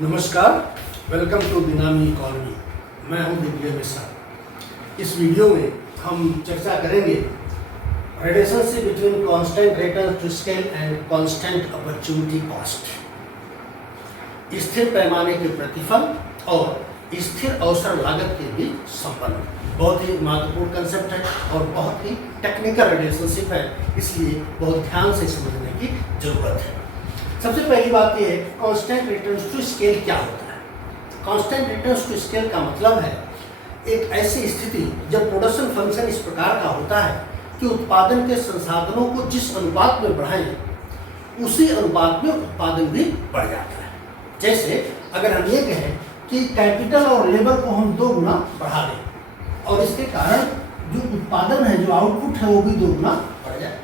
नमस्कार, welcome to बिनामी economy. मैं हूं दिव्य मिश्रा। इस वीडियो में हम चर्चा करेंगे relationship between constant return to scale and constant opportunity cost. स्थिर पैमाने के प्रतिफल और स्थिर अवसर लागत के बीच संबंध बहुत ही महत्वपूर्ण कंसेप्ट है और बहुत ही टेक्निकल रिलेशनशिप है, इसलिए बहुत ध्यान से समझने की जरूरत है। सबसे पहली बात यह है कांस्टेंट रिटर्न्स टू स्केल क्या होता है। कांस्टेंट रिटर्न्स टू स्केल का मतलब है एक ऐसी स्थिति जब प्रोडक्शन फंक्शन इस प्रकार का होता है कि उत्पादन के संसाधनों को जिस अनुपात में बढ़ाएं उसी अनुपात में उत्पादन भी बढ़ जाता है। जैसे अगर हम ये कहें कि कैपिटल और लेबर को हम 2 गुना बढ़ा दें और इसके कारण जो उत्पादन है, जो आउटपुट है, वो भी 2 गुना बढ़ जाए,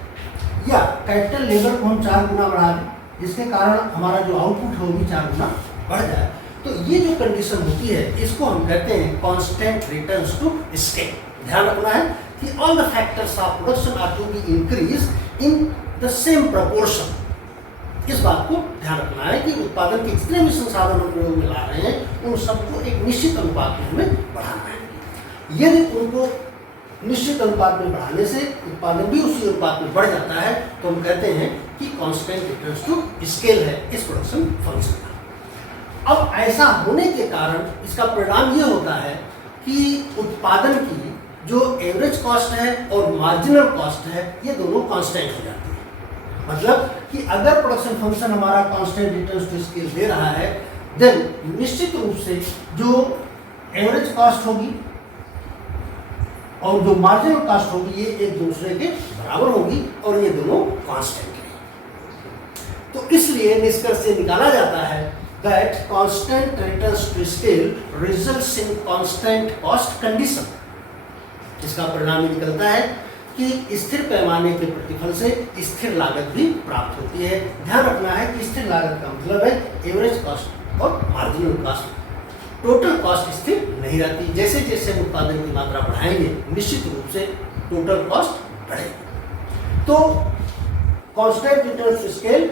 या कैपिटल लेबर को हम 4 गुना बढ़ा दें जिसके कारण हमारा जो आउटपुट है वो भी 4 गुना बढ़ जाए, तो ये जो कंडीशन होती है इसको हम कहते हैं कांस्टेंट रिटर्न्स टू स्केल। ध्यान रखना है कि all the factors of production are to be increase in the same proportion. इस बात को ध्यान रखना है कि उत्पादन के जितने भी संसाधन हम प्रयोग में ला रहे हैं उन सबको एक निश्चित अनुपात में हमें बढ़ाना है। यदि उनको निश्चित अनुपात में बढ़ाने से उत्पादन भी उसी अनुपात में बढ़ जाता है तो हम कहते हैं कि कांस्टेंट रिटर्न्स टू स्केल है इस प्रोडक्शन फंक्शन का। अब ऐसा होने के कारण इसका परिणाम ये होता है कि उत्पादन की जो एवरेज कॉस्ट है और मार्जिनल कॉस्ट है ये दोनों कांस्टेंट हो जाती है। मतलब कि अगर प्रोडक्शन फंक्शन हमारा कांस्टेंट रिटर्न्स टू स्केल दे रहा है देन निश्चित रूप से जो एवरेज कॉस्ट होगी और जो मार्जिनल कॉस्ट होगी ये एक दूसरे के बराबर होगी और ये दोनों कांस्टेंट हैं। तो इसलिए निष्कर्ष से निकाला जाता है that constant returns to scale results in constant cost condition. इसका परिणाम निकलता है कि स्थिर पैमाने के प्रतिफल से स्थिर लागत भी प्राप्त होती है। ध्यान रखना है कि स्थिर लागत का मतलब है एवरेज कॉस्ट और मार्जिनल कॉस्ट। टोटल कॉस्ट स्थिर नहीं रहती। जैसे जैसे हम उत्पादन की मात्रा बढ़ाएंगे निश्चित रूप से टोटल कॉस्ट बढ़ेगी। तो constant returns to scale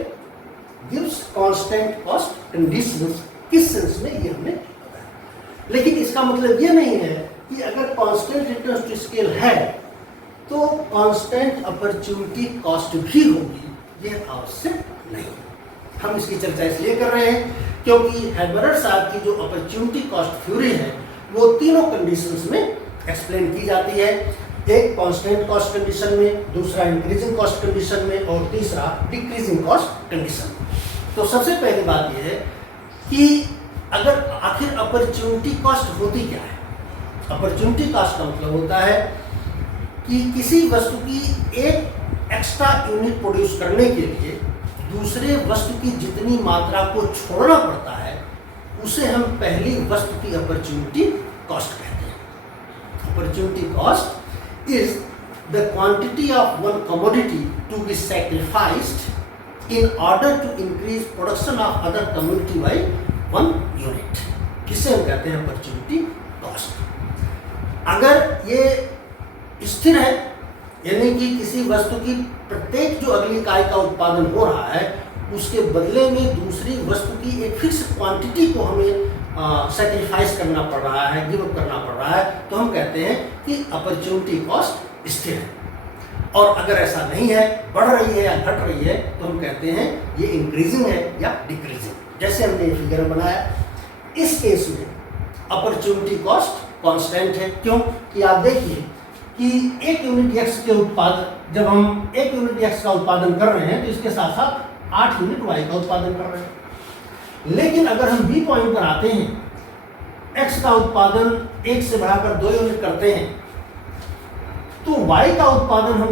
gives constant cost conditions. किस सेंस में ये हमने बताया, लेकिन इसका मतलब ये नहीं है कि अगर कांस्टेंट रिटर्न्स टू स्केल है तो कांस्टेंट अपॉर्चुनिटी कॉस्ट भी होगी, ये आवश्यक नहीं। हम इसकी चर्चा इसलिए कर रहे हैं क्योंकि हैबरर साहब की जो अपॉर्चुनिटी कॉस्ट थ्योरी है वो तीनों कंडीशंस में एक्सप्लेन की जाती है। एक कांस्टेंट कॉस्ट कंडीशन में, दूसरा इंक्रीजिंग कॉस्ट कंडीशन में और तीसरा डिक्रीजिंग कॉस्ट कंडीशन में। तो सबसे पहली बात यह है कि अगर आखिर अपॉर्चुनिटी कॉस्ट होती क्या है। अपॉर्चुनिटी कॉस्ट का मतलब होता है कि किसी वस्तु की एक एक्स्ट्रा यूनिट प्रोड्यूस करने के लिए दूसरे वस्तु की जितनी मात्रा को छोड़ना पड़ता है उसे हम पहली वस्तु की अपॉर्चुनिटी कॉस्ट कहते हैं। Opportunity cost is the quantity of one commodity to be sacrificed in order to increase production of other community by 1 unit. इसे हम कहते हैं अपॉर्चुनिटी कॉस्ट। अगर ये स्थिर है यानी कि किसी वस्तु की प्रत्येक जो अगली इकाई का उत्पादन हो रहा है उसके बदले में दूसरी वस्तु की एक फिक्स क्वांटिटी को हमें सैक्रिफाइस करना पड़ रहा है, गिव अप करना पड़ रहा है, तो हम कहते हैं कि अपॉर्चुनिटी कॉस्ट स्थिर है। और अगर ऐसा नहीं है, बढ़ रही है या घट रही है, तो हम कहते हैं ये इंक्रीजिंग है या डिक्रीजिंग। जैसे हमने ये फिगर बनाया, इस केस में अपॉर्चुनिटी कॉस्ट कांस्टेंट है। क्यों कि आप देखिए कि 1 यूनिट एक्स के उत्पादन, जब हम 1 यूनिट एक्स का उत्पादन कर रहे हैं तो इसके साथ साथ 8 यूनिट वाई का उत्पादन कर रहे हैं। लेकिन अगर हम बी पॉइंट पर आते हैं, एक्स का उत्पादन 1 से बढ़ाकर 2 यूनिट करते हैं तो वाई का उत्पादन हम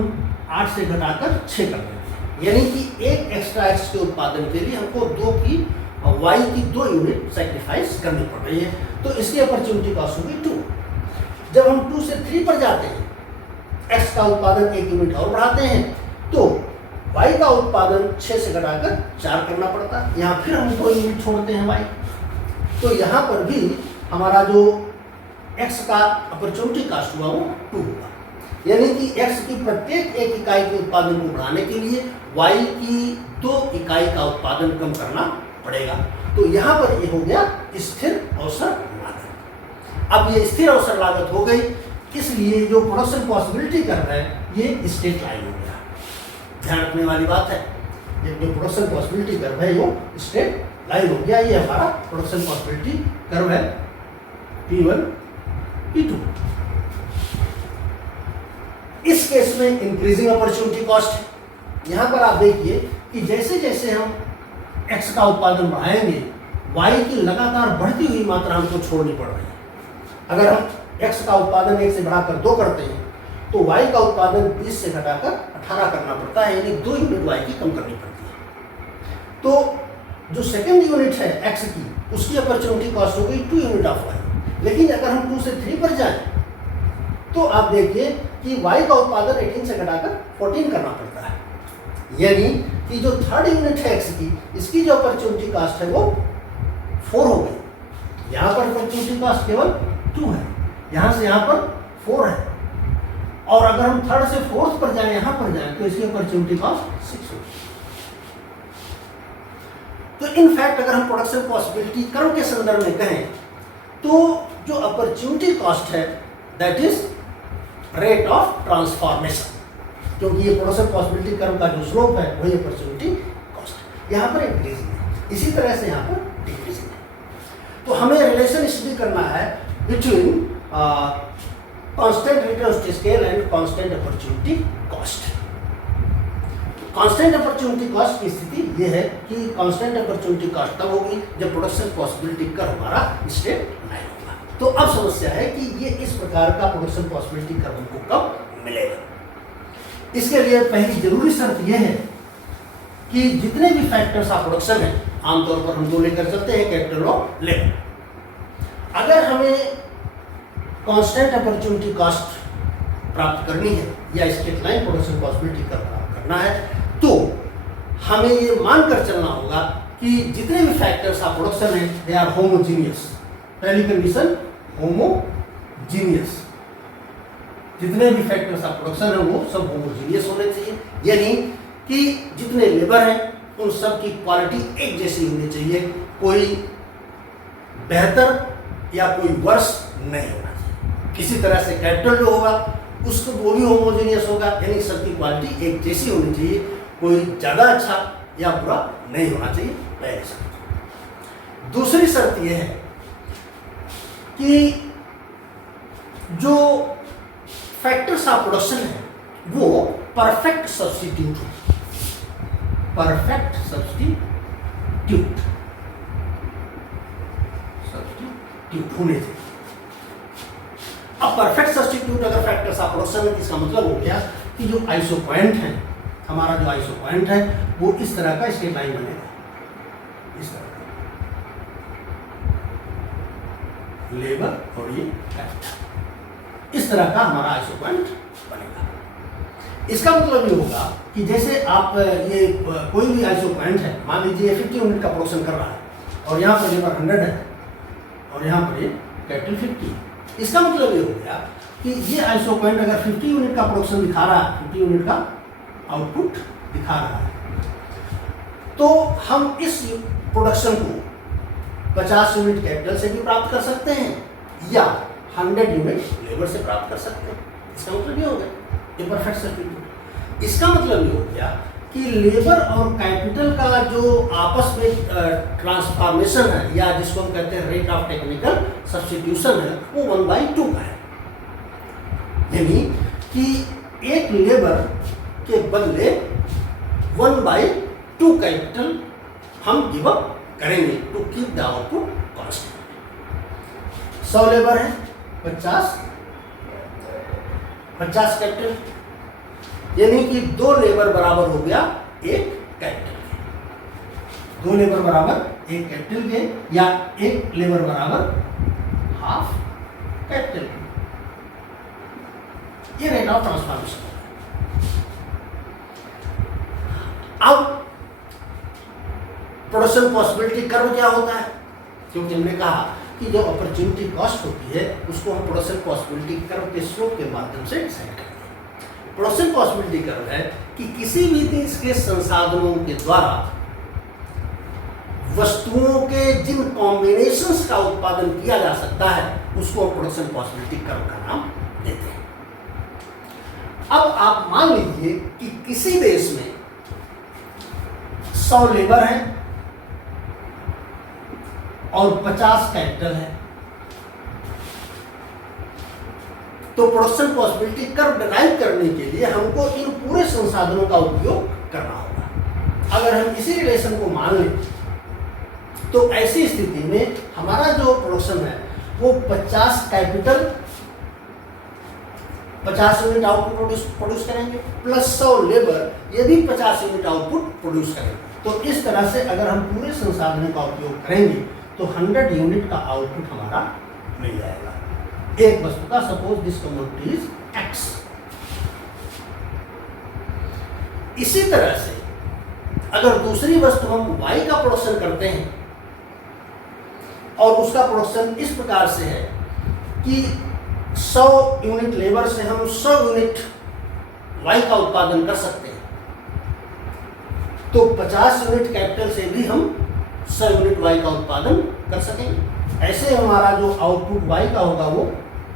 8 से घटाकर 6 कर देते हैं। यानी कि एक एक्स्ट्रा एक्स के उत्पादन के लिए हमको वाई की 2 यूनिट सैक्रिफाइस करनी पड़ रही है। तो इसकी अपॉर्चुनिटी कॉस्ट होगी 2। जब हम 2 से 3 पर जाते हैं, एक्स का उत्पादन 1 यूनिट और बढ़ाते हैं तो वाई का उत्पादन 6 से घटाकर 4 करना पड़ता है। यहाँ फिर हम 2 यूनिट छोड़ते हैं वाई, तो यहाँ पर भी हमारा जो एक्स का अपॉर्चुनिटी कॉस्ट हुआ वो 2 हुआ। यानी कि एक्स की प्रत्येक एक इकाई के उत्पादन को बढ़ाने के लिए वाई की 2 इकाई का उत्पादन कम करना पड़ेगा। तो यहाँ पर ये हो गया स्थिर अवसर लागत। अब ये स्थिर अवसर लागत हो गई, इसलिए जो प्रोडक्शन पॉसिबिलिटी कर रहा है ये स्ट्रेट लाइन हो गया। ध्यान रखने वाली बात है, ये जो प्रोडक्शन पॉसिबिलिटी कर्व है वो स्ट्रेट लाइन हो गया। ये हमारा प्रोडक्शन पॉसिबिलिटी कर्व है P1 P2। इस केस में इंक्रीजिंग अपॉर्चुनिटी कॉस्ट है। यहाँ पर आप देखिए कि जैसे जैसे हम x का उत्पादन बढ़ाएंगे y की लगातार बढ़ती हुई मात्रा हमको छोड़नी पड़ रही है। अगर हम x का उत्पादन 1 से बढ़ाकर 2 करते हैं तो y का उत्पादन 20 से घटाकर 18 करना पड़ता है, यानी 2 यूनिट y की कम करनी पड़ती है। तो जो सेकेंड यूनिट है x की, उसकी अपॉर्चुनिटी कॉस्ट हो गई 2 यूनिट ऑफ y। लेकिन अगर हम 2 से 3 पर जाएं तो आप देखिए कि y का उत्पादन 18 से घटाकर 14 करना पड़ता है, यानी कि जो थर्ड यूनिट है x की, इसकी जो अपॉर्चुनिटी कॉस्ट है वो 4 हो गई। यहाँ पर अपॉर्चुनिटी कॉस्ट केवल 2 है, यहाँ से यहाँ पर 4 है, और अगर हम थर्ड से फोर्थ पर जाएं, यहाँ पर जाएं, तो इसकी अपॉर्चुनिटी कॉस्ट 6 होगी। तो इनफैक्ट अगर हम प्रोडक्शन पॉसिबिलिटी कर्व के संदर्भ में कहें तो जो अपॉर्चुनिटी कॉस्ट है that is rate of transformation, क्योंकि ये प्रोडक्शन पॉसिबिलिटी कर्व का जो स्लोप है वही अपॉर्चुनिटी कॉस्ट। यहाँ पर इंक्रीजिंग है, इसी तरह से यहाँ पर डिक्रीजिंग है। तो हमें रिलेशन स्टडी करना है between constant returns to scale and constant opportunity cost. Constant opportunity cost की स्थिति ये है कि कांस्टेंट अपॉर्चुनिटी कॉस्ट तब होगी जब प्रोडक्शन पॉसिबिलिटी कर्व हमारा स्ट्रेट लाइन होगा। तो अब समस्या है कि ये इस प्रकार का प्रोडक्शन पॉसिबिलिटी कर्व हमको कब मिलेगा। इसके लिए पहली जरूरी शर्त यह है कि जितने भी फैक्टर्स ऑफ प्रोडक्शन है, आमतौर पर हम दो लेकर चलते हैं, कैपिटल और लेबर। अगर हमें कांस्टेंट अपॉर्चुनिटी कॉस्ट प्राप्त करनी है या straight line production possibility curve प्राप्त करना है तो हमें ये मानकर चलना होगा कि जितने भी फैक्टर्स ऑफ प्रोडक्शन है दे आर होमोजीनियस। पहली कंडीशन होमोजीनियस, जितने भी फैक्टर्स ऑफ प्रोडक्शन है वो सब होमोजीनियस होने चाहिए, यानी कि जितने लेबर हैं उन सब की क्वालिटी एक जैसी होनी चाहिए, कोई बेहतर या कोई वर्स नहीं होना चाहिए। किसी तरह से कैपिटल जो होगा उसको वो भी होमोजीनियस होगा, यानी सबकी क्वालिटी एक जैसी होनी चाहिए, कोई ज़्यादा अच्छा या बुरा नहीं होना चाहिए, पहली शर्त। दूसरी शर्त यह है कि जो फैक्टर्स ऑफ प्रोडक्शन है वो परफेक्ट सब्स्टिट्यूट हो, परफेक्ट सब्स्टिट्यूट होने चाहिए। अब परफेक्ट सब्स्टिट्यूट अगर फैक्टर्स ऑफ प्रोडक्शन है, इसका मतलब हो गया कि जो आइसो पॉइंट है, हमारा जो आइसो पॉइंट है वो इस तरह का स्ट्रेट लाइन बनेगा, इस तरह का लेबर और ये कैपिटल, इस तरह का हमारा आइसो पॉइंट बनेगा। इसका मतलब ये होगा कि जैसे आप ये कोई भी आइसो पॉइंट है, मान लीजिए 50 यूनिट का प्रोडक्शन कर रहा है और यहाँ पर लेबर 100 है और यहाँ पर ये कैपिटल 50। इसका मतलब ये हो गया कि ये आइसो पॉइंट अगर 50 यूनिट का प्रोडक्शन दिखा रहा है, 50 यूनिट का आउटपुट दिखा रहा है, तो हम इस प्रोडक्शन को 50 यूनिट कैपिटल से भी प्राप्त कर सकते हैं या 100 यूनिट लेबर से प्राप्त कर सकते हैं। इसका मतलब ये हो गया ये परफेक्ट सब्स्टिट्यूट। इसका मतलब ये हो गया कि लेबर और कैपिटल का जो आपस में ट्रांसफॉर्मेशन है या जिसको हम कहते हैं रेट ऑफ टेक्निकल सब्स्टिट्यूशन है वो 1/2 का है, यानी कि एक लेबर के बदले 1/2 कैपिटल हम गिव अप करेंगे to keep the output constant. 100 labour है, 50 कैपिटल, यानी कि 2 लेबर बराबर हो गया 1 कैपिटल के। 2 लेबर बराबर 1 कैपिटल के या 1 लेबर बराबर हाफ कैपिटल के। ये रेट ऑफ ट्रांसफॉर्मेशन है। अब प्रोडक्शन पॉसिबिलिटी कर्व क्या होता है, क्योंकि हमने कहा कि जो अपॉर्चुनिटी कॉस्ट होती है उसको हम प्रोडक्शन पॉसिबिलिटी कर्व के स्लोप के माध्यम से डिसाइड करते हैं। प्रोडक्शन पॉसिबिलिटी कर्व है कि किसी भी देश के संसाधनों के द्वारा वस्तुओं के जिन कॉम्बिनेशंस का उत्पादन किया जा सकता है उसको प्रोडक्शन पॉसिबिलिटी कर्व का नाम देते हैं। अब आप मान लीजिए कि किसी देश में 100 लेबर है और 50 कैपिटल है, तो प्रोडक्शन पॉसिबिलिटी कर्व डिराइव करने के लिए हमको इन पूरे संसाधनों का उपयोग करना होगा। अगर हम इसी रिलेशन को मान लें तो ऐसी स्थिति में हमारा जो प्रोडक्शन है वो 50 कैपिटल 50 यूनिट आउटपुट प्रोड्यूस करेंगे प्लस 100 लेबर ये भी 50 यूनिट आउटपुट प्रोड्यूस करेंगे। तो इस तरह से अगर हम पूरे संसाधनों का उपयोग करेंगे तो 100 यूनिट का आउटपुट हमारा मिल जाएगा एक वस्तु का। Suppose this commodity is x. इसी तरह से अगर दूसरी वस्तु हम वाई का प्रोडक्शन करते हैं और उसका प्रोडक्शन इस प्रकार से है कि 100 यूनिट लेबर से हम 100 यूनिट वाई का उत्पादन कर सकते हैं, तो 50 यूनिट कैपिटल से भी हम 100 यूनिट वाई का उत्पादन कर सकेंगे। ऐसे हमारा जो आउटपुट वाई का होगा वो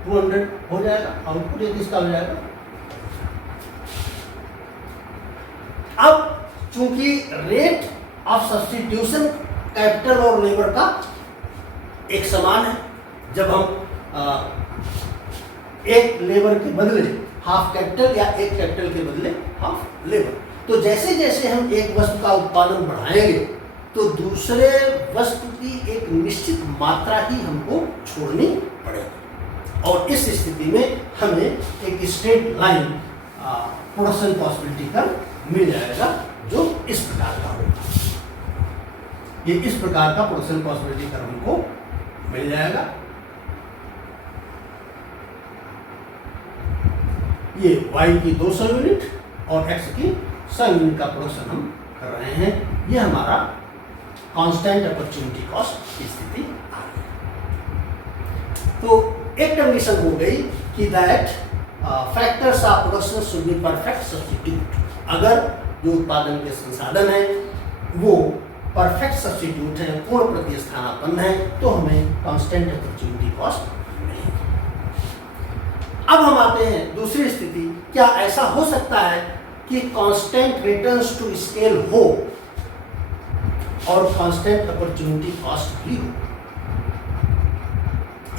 200 हो जाएगा, आउटपुट यदि इसका हो जाएगा। अब चूंकि रेट ऑफ सब्स्टिट्यूशन कैपिटल और लेबर का एक समान है, जब हम एक लेबर के बदले हाफ कैपिटल या एक कैपिटल के बदले हाफ लेबर, तो जैसे जैसे हम एक वस्तु का उत्पादन बढ़ाएंगे तो दूसरे वस्तु की एक निश्चित मात्रा ही हमको छोड़नी पड़ेगी और इस स्थिति में हमें एक स्ट्रेट लाइन प्रोडक्शन पॉसिबिलिटी का मिल जाएगा जो इस प्रकार का होगा। ये इस प्रकार का प्रोडक्शन पॉसिबिलिटी का हमको मिल जाएगा। ये y की 200 यूनिट और x की 100 यूनिट का प्रोडक्शन हम कर रहे हैं। ये हमारा कांस्टेंट अपॉर्चुनिटी कॉस्ट की स्थिति आ गई। तो एक कंडीशन हो गई कि that factors of production should be perfect substitute. अगर जो उत्पादन के संसाधन है वो परफेक्ट सब्स्टिट्यूट है, पूर्ण प्रतिस्थानापन्न है, तो हमें कांस्टेंट अपॉर्चुनिटी कॉस्ट मिलेगी। अब हम आते हैं दूसरी स्थिति, क्या ऐसा हो सकता है कि कांस्टेंट रिटर्न्स टू स्केल हो और कांस्टेंट अपॉर्चुनिटी कॉस्ट भी हो?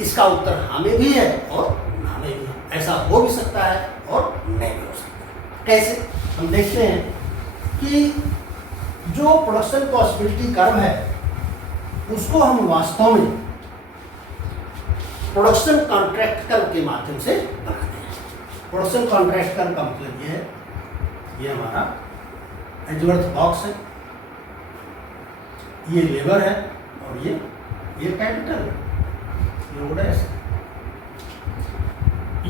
इसका उत्तर हाँ में भी है और ना में भी है। ऐसा हो भी सकता है और नहीं भी हो सकता है। कैसे? हम देखते हैं कि जो प्रोडक्शन पॉसिबिलिटी कर्व है उसको हम वास्तव में प्रोडक्शन कॉन्ट्रैक्ट कर्व के माध्यम से बनाते हैं। प्रोडक्शन कॉन्ट्रैक्ट कर्व का मतलब ये है, ये हमारा एजवर्थ बॉक्स है, ये लेबर है और ये कैपिटल है, ये ओडेस है।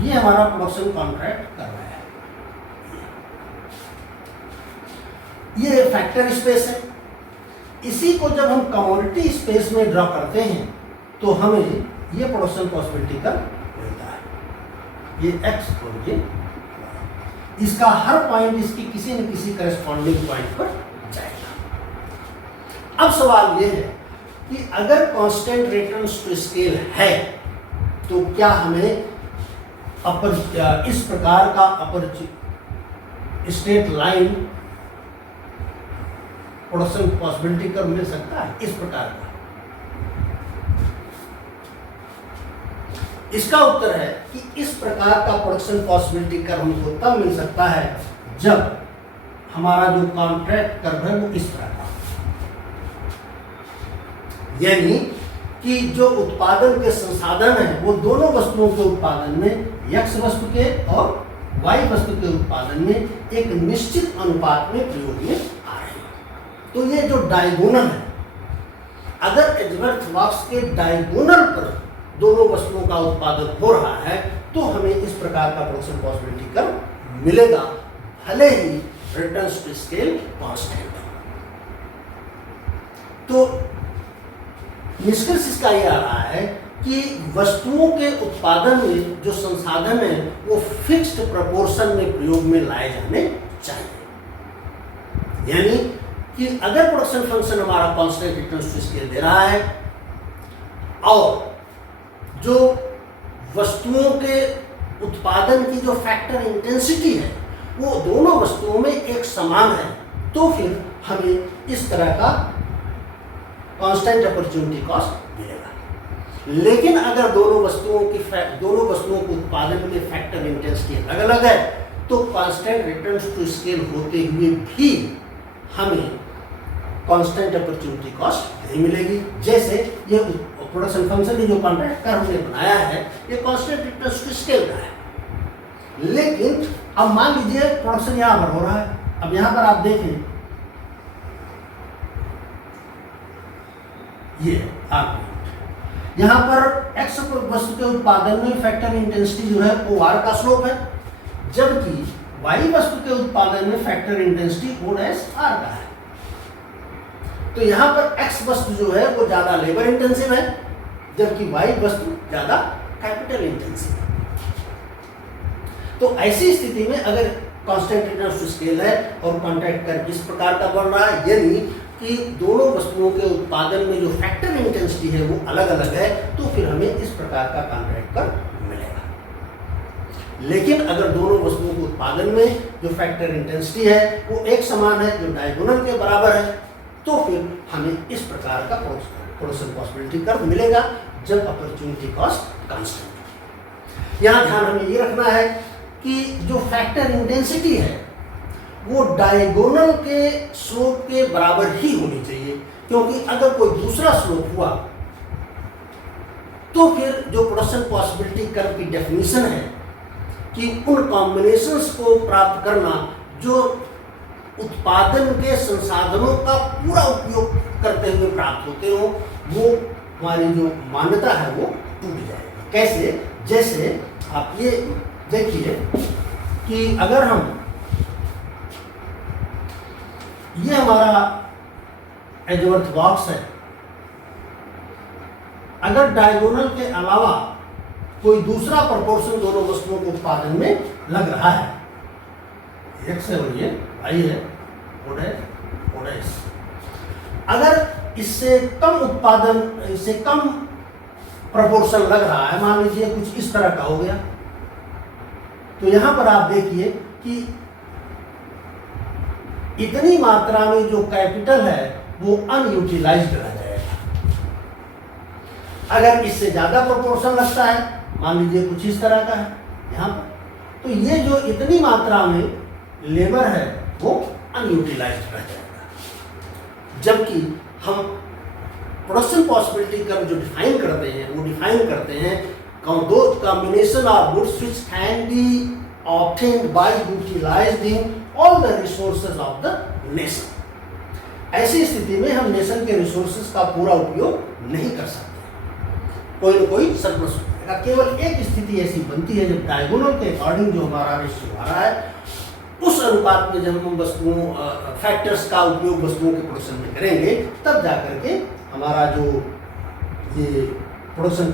ये हमारा प्रोडक्शन कॉन्ट्रैक्ट कर्व है। ये फैक्टर स्पेस है। इसी को जब हम कमोडिटी स्पेस में ड्रॉ करते हैं तो हमें ये प्रोडक्शन पॉसिबिलिटी का मिलता है। ये x और ये y, इसका हर पॉइंट इसकी किसी न किसी करस्पॉन्डिंग पॉइंट पर जाएगा। अब सवाल ये है कि अगर कांस्टेंट रिटर्न्स टू स्केल है तो क्या हमें इस प्रकार का straight line production possibility curve मिल सकता है? इस प्रकार का। इसका उत्तर है कि इस प्रकार का प्रोडक्शन पॉसिबिलिटी कर्व हमको तब मिल सकता है जब हमारा जो कॉन्ट्रैक्ट कर्व है वो इस प्रकार का, यानी कि जो उत्पादन के संसाधन है वो दोनों वस्तुओं के उत्पादन में x वस्तु के और y वस्तु के उत्पादन में एक निश्चित अनुपात में प्रयोग में आ रहे हैं। तो ये जो डायगोनल है, अगर एजवर्थ बॉक्स के डायगोनल पर दोनों वस्तुओं का उत्पादन हो रहा है तो हमें इस प्रकार का प्रोडक्शन पॉसिबिलिटी कर्व मिलेगा, भले ही रिटर्न्स टू स्केल कांस्टेंट। तो निष्कर्ष इसका यह आ रहा है कि वस्तुओं के उत्पादन में जो संसाधन है वो फिक्स्ड प्रोपोर्शन में प्रयोग में लाए जाने चाहिए। यानी कि अगर प्रोडक्शन फंक्शन हमारा कांस्टेंट रिटर्न्स टू स्केल दे रहा है और जो वस्तुओं के उत्पादन की जो फैक्टर इंटेंसिटी है वो दोनों वस्तुओं में एक समान है, तो फिर हमें इस तरह का कांस्टेंट अपॉर्चुनिटी कॉस्ट मिलेगा। लेकिन अगर दोनों वस्तुओं के उत्पादन के फैक्टर इंटेंसिटी अलग अलग है तो कांस्टेंट रिटर्न्स टू स्केल होते हुए भी हमें कांस्टेंट अपॉर्चुनिटी कॉस्ट नहीं मिलेगी। जैसे ये प्रोडक्शन फंक्शन जो कॉन्ट्रैक्ट कर हमने बनाया है ये कांस्टेंट रिटर्न्स टू स्केल का है, लेकिन अब मान लीजिए प्रोडक्शन यहाँ पर हो रहा है। अब यहाँ पर आप देखें ये आप यहाँ पर एक्स वस्तु के उत्पादन में फैक्टर इंटेंसिटी जो है वो आर का स्लोप है, जबकि वाई वस्तु के उत्पादन में factor intensity O dash R का है। तो यहाँ पर एक्स वस्तु जो है वो ज्यादा लेबर इंटेंसिव है, जबकि वाई वस्तु ज्यादा कैपिटल इंटेंसिव है। तो ऐसी स्थिति में अगर कांस्टेंट रिटर्न्स टू स्केल है और कॉन्ट्रैक्ट कर इस प्रकार का बढ़ रहा है, यानी कि दोनों वस्तुओं के उत्पादन में जो फैक्टर इंटेंसिटी है वो अलग अलग है, तो फिर हमें इस प्रकार का कॉन्ट्रैक्ट कर मिलेगा। लेकिन अगर दोनों वस्तुओं के उत्पादन में जो फैक्टर इंटेंसिटी है वो एक समान है, जो डायगोनल के बराबर है, तो फिर हमें इस प्रकार का प्रोडक्शन पॉसिबिलिटी कर्व मिलेगा जब अपॉर्चुनिटी कॉस्ट कांस्टेंट। यहाँ ध्यान हमें ये रखना है कि जो फैक्टर इंटेंसिटी है वो डायगोनल के स्लोप के बराबर ही होनी चाहिए, क्योंकि अगर कोई दूसरा स्लोप हुआ तो फिर जो प्रोडक्शन पॉसिबिलिटी कर्व की डेफिनेशन है कि उन कॉम्बिनेशंस को प्राप्त करना जो उत्पादन के संसाधनों का पूरा उपयोग करते हुए प्राप्त होते हो, वो हमारी जो मान्यता है वो टूट जाएगी। कैसे? जैसे आप ये देखिए कि अगर हम ये हमारा एजवर्थ बॉक्स है, अगर डायगोनल के अलावा कोई दूसरा प्रोपोर्शन दोनों वस्तुओं के उत्पादन में लग रहा है, एक्स है और ये वाई है, ओडेस, अगर इससे कम उत्पादन, इससे कम प्रोपोर्शन लग रहा है, मान लीजिए कुछ इस तरह का हो गया, तो यहां पर आप देखिए कि इतनी मात्रा में जो कैपिटल है वो अनयूटिलाइज्ड रह जाएगा। अगर इससे ज्यादा प्रोपोर्शन लगता है, मान लीजिए कुछ इस तरह का है यहाँ पर, तो ये जो इतनी मात्रा में लेबर है वो अनयूटिलाइज्ड रह जाएगा। जबकि हम प्रोडक्शन पॉसिबिलिटी कर्व जो डिफाइन करते हैं वो डिफाइन करते हैं दो combination of goods which can be obtained by utilising all the resources of the nation. ऐसी स्थिति में हम नेशन के रिसोर्सेज का पूरा उपयोग नहीं कर सकते, कोई न कोई सरप्लस होगा। केवल एक स्थिति ऐसी बनती है जब डायगोनल के अकॉर्डिंग जो हमारा रेशियो आ रहा है उस अनुपात में जब हम वस्तुओं फैक्टर्स का उपयोग वस्तुओं के प्रोडक्शन में करेंगे, तब जाकर के हमारा जो ये प्रोडक्शन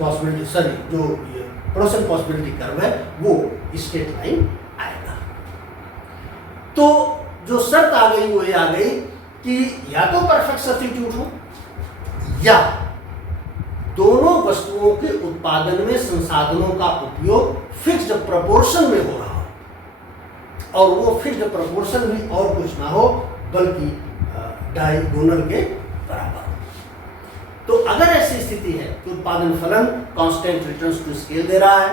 पॉसिबिलिटी कर्व है वो स्ट्रेट लाइन आएगा। तो जो शर्त आ गई वो ये आ गई कि या तो परफेक्ट सब्स्टिट्यूट हो या दोनों वस्तुओं के उत्पादन में संसाधनों का उपयोग फिक्स्ड प्रोपोर्शन में हो रहा हो, और वो फिक्स्ड प्रोपोर्शन भी और कुछ ना हो बल्कि डायगोनल के बराबर। तो अगर ऐसी स्थिति है कि उत्पादन फलन कांस्टेंट रिटर्न्स टू स्केल दे रहा है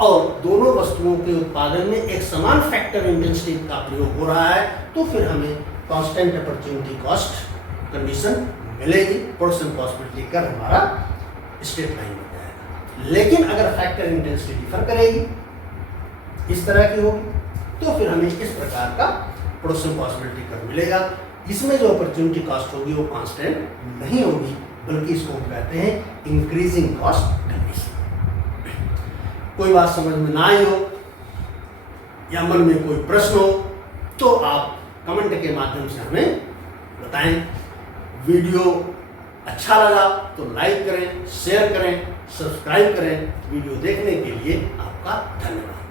और दोनों वस्तुओं के उत्पादन में एक समान फैक्टर इंटेंसिटी का प्रयोग हो रहा है, तो फिर हमें कांस्टेंट अपॉर्चुनिटी कॉस्ट कंडीशन मिलेगी, प्रोडक्शन पॉसिबिलिटी कर हमारा स्ट्रेट लाइन हो जाएगा। लेकिन अगर फैक्टर इंटेंसिटी डिफर करेगी, इस तरह की होगी, तो फिर हमें इस प्रकार का प्रोडक्शन पॉसिबिलिटी कर मिलेगा। इसमें जो अपॉर्चुनिटी कॉस्ट होगी वो कांस्टेंट नहीं होगी, बल्कि इसको हम कहते हैं इंक्रीजिंग कॉस्ट कंडीशन। कोई बात समझ में ना आई हो या मन में कोई प्रश्न हो तो आप कमेंट के माध्यम से हमें बताएं। वीडियो अच्छा लगा तो लाइक करें, शेयर करें, सब्सक्राइब करें। वीडियो देखने के लिए आपका धन्यवाद।